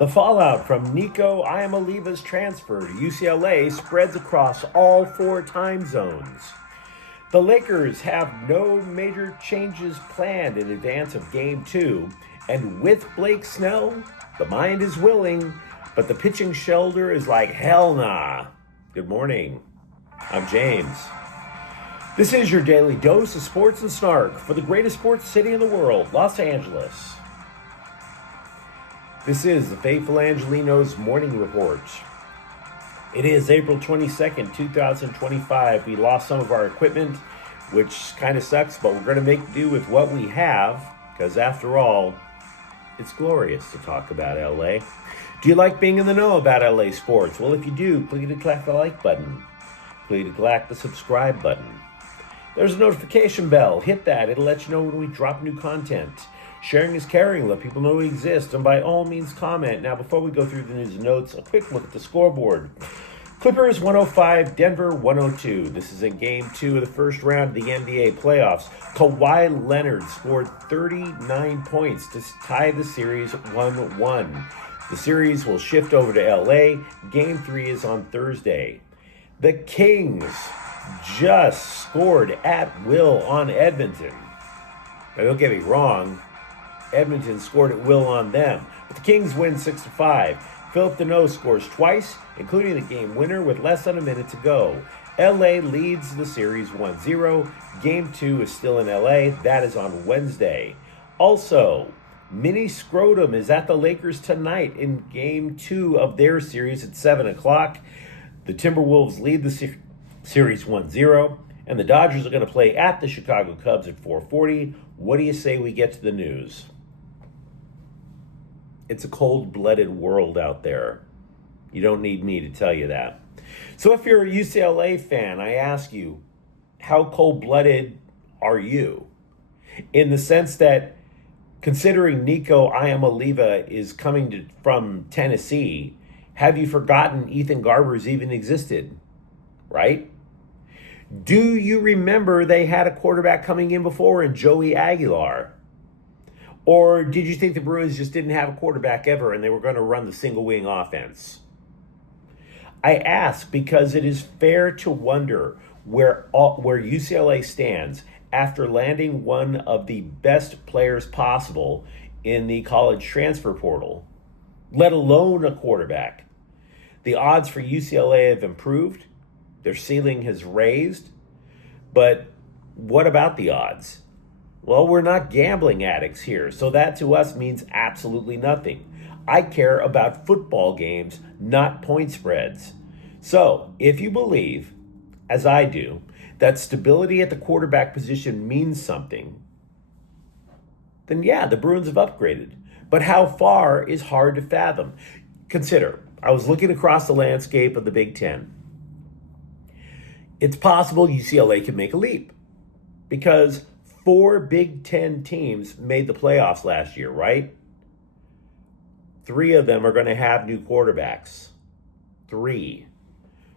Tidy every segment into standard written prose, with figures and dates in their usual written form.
The fallout from Nico Iamaleava's transfer to UCLA spreads across all four time zones. The Lakers have no major changes planned in advance of Game 2, and with Blake Snell, the mind is willing, but the pitching shoulder is like, hell nah. Good morning. I'm James. This is your daily dose of sports and snark for the greatest sports city in the world, Los Angeles. This is the Faithful Angelenos Morning Report. It is April 22nd, 2025. We lost some of our equipment, which kind of sucks, but we're going to make do with what we have, because after all, it's glorious to talk about LA. Do you like being in the know about LA sports? Well, if you do, please click the like button. Please click the subscribe button. There's a notification bell. Hit that. It'll let you know when we drop new content. Sharing is caring. Let people know we exist. And by all means, comment. Now, before we go through the news and notes, a quick look at the scoreboard. Clippers 105, Denver 102. This is in Game 2 of the first round of the NBA playoffs. Kawhi Leonard scored 39 points to tie the series 1-1. The series will shift over to LA. Game 3 is on Thursday. The Kings just scored at will on Edmonton. Now, don't get me wrong. Edmonton scored at will on them. But the Kings win 6-5. Philip Deneau scores twice, including the game winner with less than a minute to go. LA leads the series 1-0. Game 2 is still in LA. That is on Wednesday. Also, Mini Scrotum is at the Lakers tonight in Game 2 of their series at 7 o'clock. The Timberwolves lead the series 1-0. And the Dodgers are going to play at the Chicago Cubs at 4:40. What do you say we get to the news? It's a cold-blooded world out there. You don't need me to tell you that. So if you're a UCLA fan, I ask you, how cold-blooded are you? In the sense that, considering Nico Iamaleava is coming from Tennessee, have you forgotten Ethan Garbers even existed? Right? Do you remember they had a quarterback coming in before in Joey Aguilar? Or did you think the Bruins just didn't have a quarterback ever and they were going to run the single wing offense? I ask because it is fair to wonder where UCLA stands after landing one of the best players possible in the college transfer portal, let alone a quarterback. The odds for UCLA have improved. Their ceiling has raised. But what about the odds? Well, we're not gambling addicts here, so that to us means absolutely nothing. I care about football games, not point spreads. So, if you believe, as I do, that stability at the quarterback position means something, then yeah, the Bruins have upgraded. But how far is hard to fathom. Consider, I was looking across the landscape of the Big Ten. It's possible UCLA can make a leap because 4 Big Ten teams made the playoffs last year, right? 3 of them are going to have new quarterbacks. 3.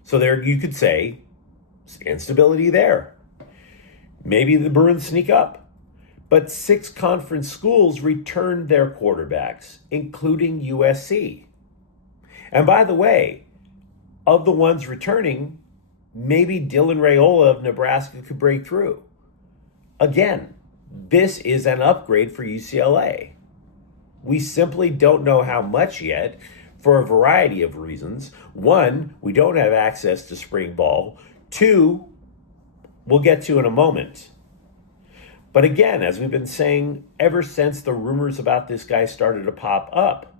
So there you could say instability there. Maybe the Bruins sneak up. But 6 conference schools returned their quarterbacks, including USC. And by the way, of the ones returning, maybe Dylan Raiola of Nebraska could break through. Again, this is an upgrade for UCLA. We simply don't know how much yet for a variety of reasons. 1, we don't have access to spring ball. 2, we'll get to in a moment. But again, as we've been saying ever since the rumors about this guy started to pop up,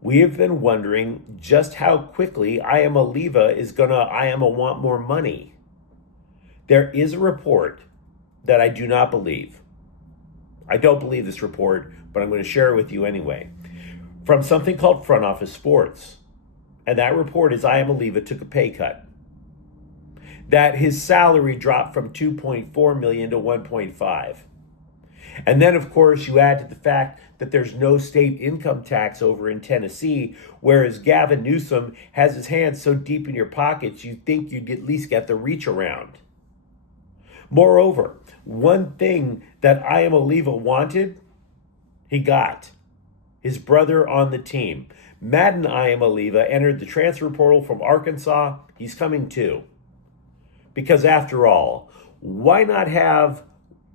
we have been wondering just how quickly Iamaleava is going to want more money. There is a report that I do not believe. I don't believe this report, but I'm going to share it with you anyway. From something called Front Office Sports. And that report is Iamaleava took a pay cut. That his salary dropped from $2.4 million to $1.5. And then, of course, you add to the fact that there's no state income tax over in Tennessee, whereas Gavin Newsom has his hands so deep in your pockets, you'd think you'd at least get the reach around. Moreover, one thing that Iamaleava wanted, he got. his brother on the team. Madden Iamaleava entered the transfer portal from Arkansas. He's coming too. Because after all, why not have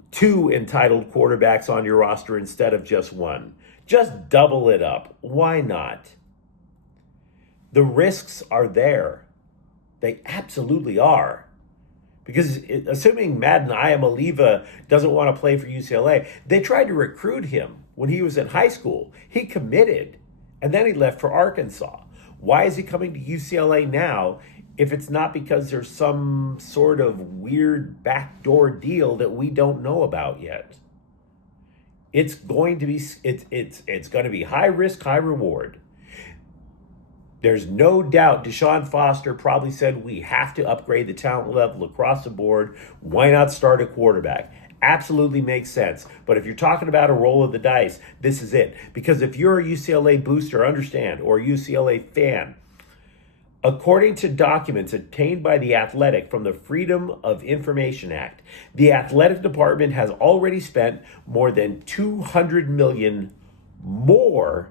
two entitled quarterbacks on your roster instead of just one? Just double it up. Why not? The risks are there. They absolutely are. Because assuming Madden Iamaleava doesn't want to play for UCLA, they tried to recruit him when he was in high school. He committed, and then he left for Arkansas. Why is he coming to UCLA now if it's not because there's some sort of weird backdoor deal that we don't know about yet? It's going to be it's going to be high risk, high reward. There's no doubt Deshaun Foster probably said we have to upgrade the talent level across the board. Why not start a quarterback? Absolutely makes sense. But if you're talking about a roll of the dice, this is it. Because if you're a UCLA booster, understand, or a UCLA fan, according to documents obtained by The Athletic from the Freedom of Information Act, the athletic department has already spent more than $200 million more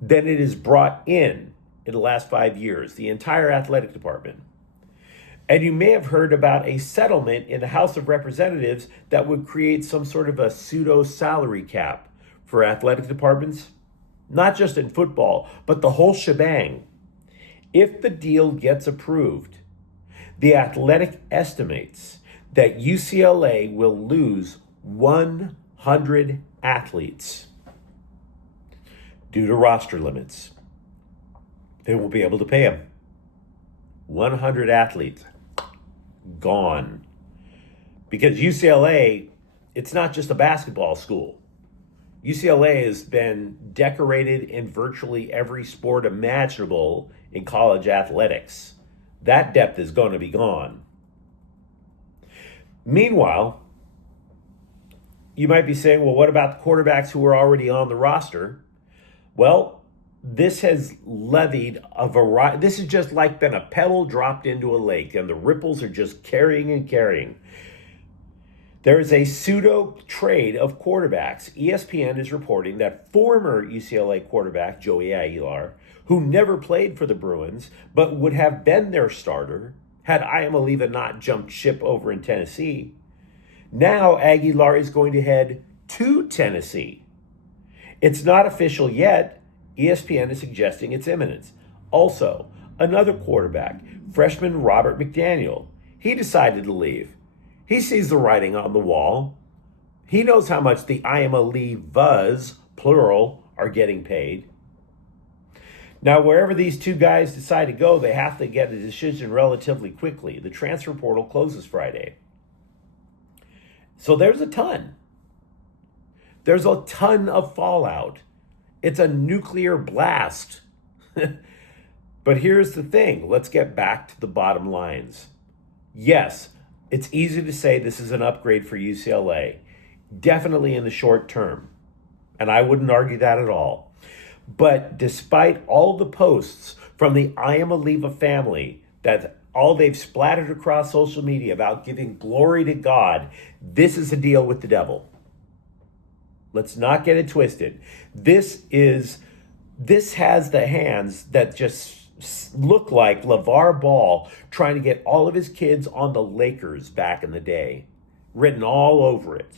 than it has brought in the last 5 years, the entire athletic department. And you may have heard about a settlement in the House of Representatives that would create some sort of a pseudo salary cap for athletic departments, not just in football, but the whole shebang. If the deal gets approved, the Athletic estimates that UCLA will lose 100 athletes due to roster limits. They won't be able to pay them. 100 athletes gone. Because UCLA, it's not just a basketball school. UCLA has been decorated in virtually every sport imaginable in college athletics. That depth is going to be gone. Meanwhile, you might be saying, well, what about the quarterbacks who are already on the roster? Well, this has levied a variety. This has just like been a pebble dropped into a lake, and the ripples are just carrying and carrying. There is a pseudo trade of quarterbacks. ESPN is reporting that former UCLA quarterback Joey Aguilar, who never played for the Bruins but would have been their starter had Iamaleava not jumped ship over in Tennessee, now Aguilar is going to head to Tennessee. It's not official yet. ESPN is suggesting it's imminent. Also, another quarterback, freshman Robert McDaniel, he decided to leave. He sees the writing on the wall. He knows how much the Iamaleavas, plural, are getting paid. Now, wherever these two guys decide to go, they have to get a decision relatively quickly. The transfer portal closes Friday. So there's a ton. There's a ton of fallout. It's a nuclear blast. But here's the thing. Let's get back to the bottom lines. Yes, it's easy to say this is an upgrade for UCLA. Definitely in the short term. And I wouldn't argue that at all. But despite all the posts from the Iamaleava family, that all they've splattered across social media about giving glory to God, this is a deal with the devil. Let's not get it twisted. This has the hands that just look like LeVar Ball trying to get all of his kids on the Lakers back in the day, written all over it.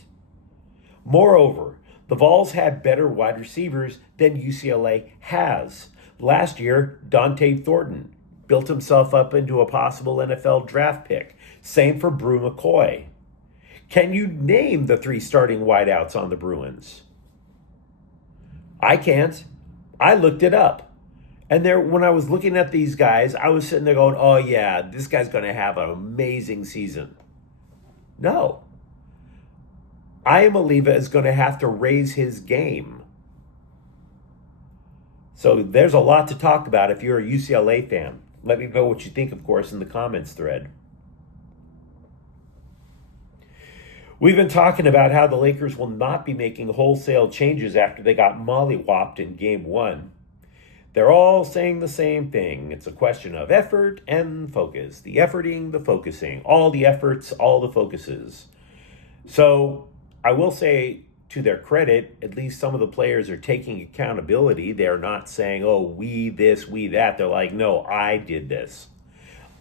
Moreover, the Vols had better wide receivers than UCLA has. Last year, Dante Thornton built himself up into a possible NFL draft pick. Same for Brew McCoy. Can you name the three starting wideouts on the Bruins? I can't. I looked it up. And there, when I was looking at these guys, I was sitting there going, oh yeah, this guy's going to have an amazing season. No. Iamaleava is going to have to raise his game. So there's a lot to talk about if you're a UCLA fan. Let me know what you think, of course, in the comments thread. We've been talking about how the Lakers will not be making wholesale changes after they got mollywopped in Game 1. They're all saying the same thing. It's a question of effort and focus. The efforting, the focusing. All the efforts, all the focuses. So I will say to their credit, at least some of the players are taking accountability. They're not saying, oh, we this, we that. They're like, no, I did this.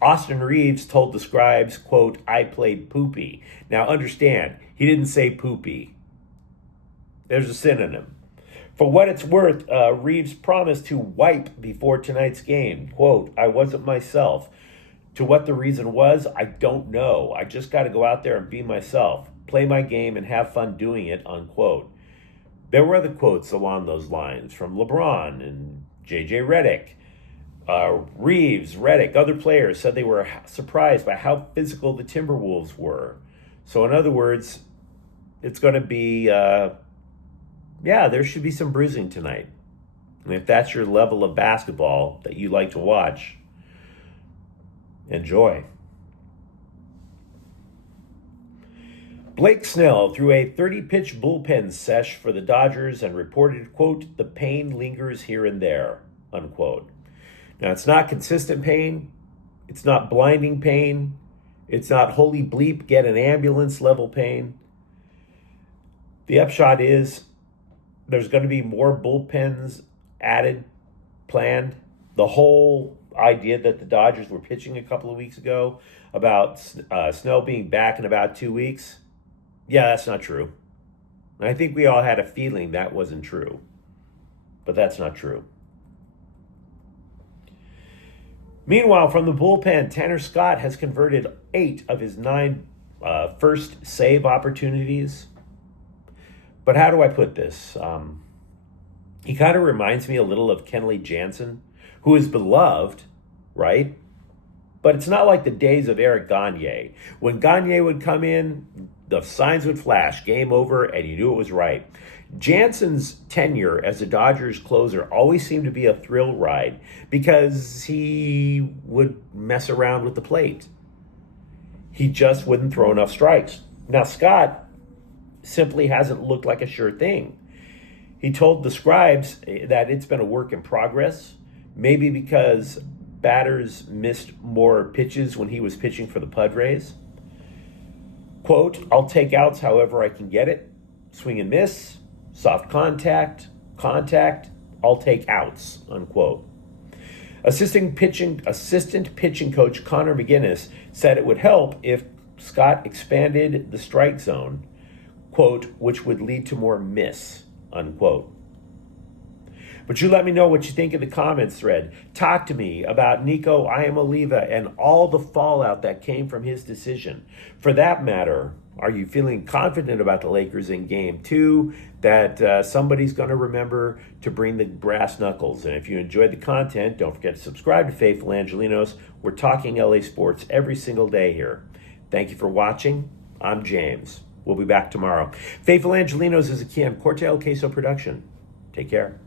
Austin Reeves told the Scribes, quote, I played poopy. Now understand, he didn't say poopy. There's a synonym. For what it's worth, Reeves promised to wipe before tonight's game. Quote, I wasn't myself. To what the reason was, I don't know. I just got to go out there and be myself, play my game, and have fun doing it, unquote. There were other quotes along those lines from LeBron and J.J. Redick. Reeves, Redick, other players said they were surprised by how physical the Timberwolves were. So in other words, it's going to be, there should be some bruising tonight. And if that's your level of basketball that you like to watch, enjoy. Blake Snell threw a 30-pitch bullpen sesh for the Dodgers and reported, quote, the pain lingers here and there, unquote. Now, it's not consistent pain. It's not blinding pain. It's not holy bleep, get an ambulance level pain. The upshot is there's going to be more bullpens added, planned. The whole idea that the Dodgers were pitching a couple of weeks ago about Snell being back in about 2 weeks, yeah, that's not true. And I think we all had a feeling that wasn't true. But that's not true. Meanwhile, from the bullpen, Tanner Scott has converted 8 of his 9 first save opportunities. But how do I put this? He kind of reminds me a little of Kenley Jansen, who is beloved, right? But it's not like the days of Eric Gagne. When Gagne would come in, the signs would flash, game over, and you knew it was right. Jansen's tenure as a Dodgers closer always seemed to be a thrill ride because he would mess around with the plate. He just wouldn't throw enough strikes. Now, Scott simply hasn't looked like a sure thing. He told the Scribes that it's been a work in progress, maybe because batters missed more pitches when he was pitching for the Padres. Quote, I'll take outs however I can get it. Swing and miss. Soft contact, I'll take outs, unquote. Assistant pitching coach Connor McGinnis said it would help if Scott expanded the strike zone, quote, which would lead to more miss, unquote. But you let me know what you think in the comments thread. Talk to me about Nico Iamaleava and all the fallout that came from his decision. For that matter, are you feeling confident about the Lakers in Game 2, that somebody's going to remember to bring the brass knuckles? And if you enjoyed the content, don't forget to subscribe to Faithful Angelenos. We're talking LA sports every single day here. Thank you for watching. I'm James. We'll be back tomorrow. Faithful Angelenos is a Kian Cortell Queso production. Take care.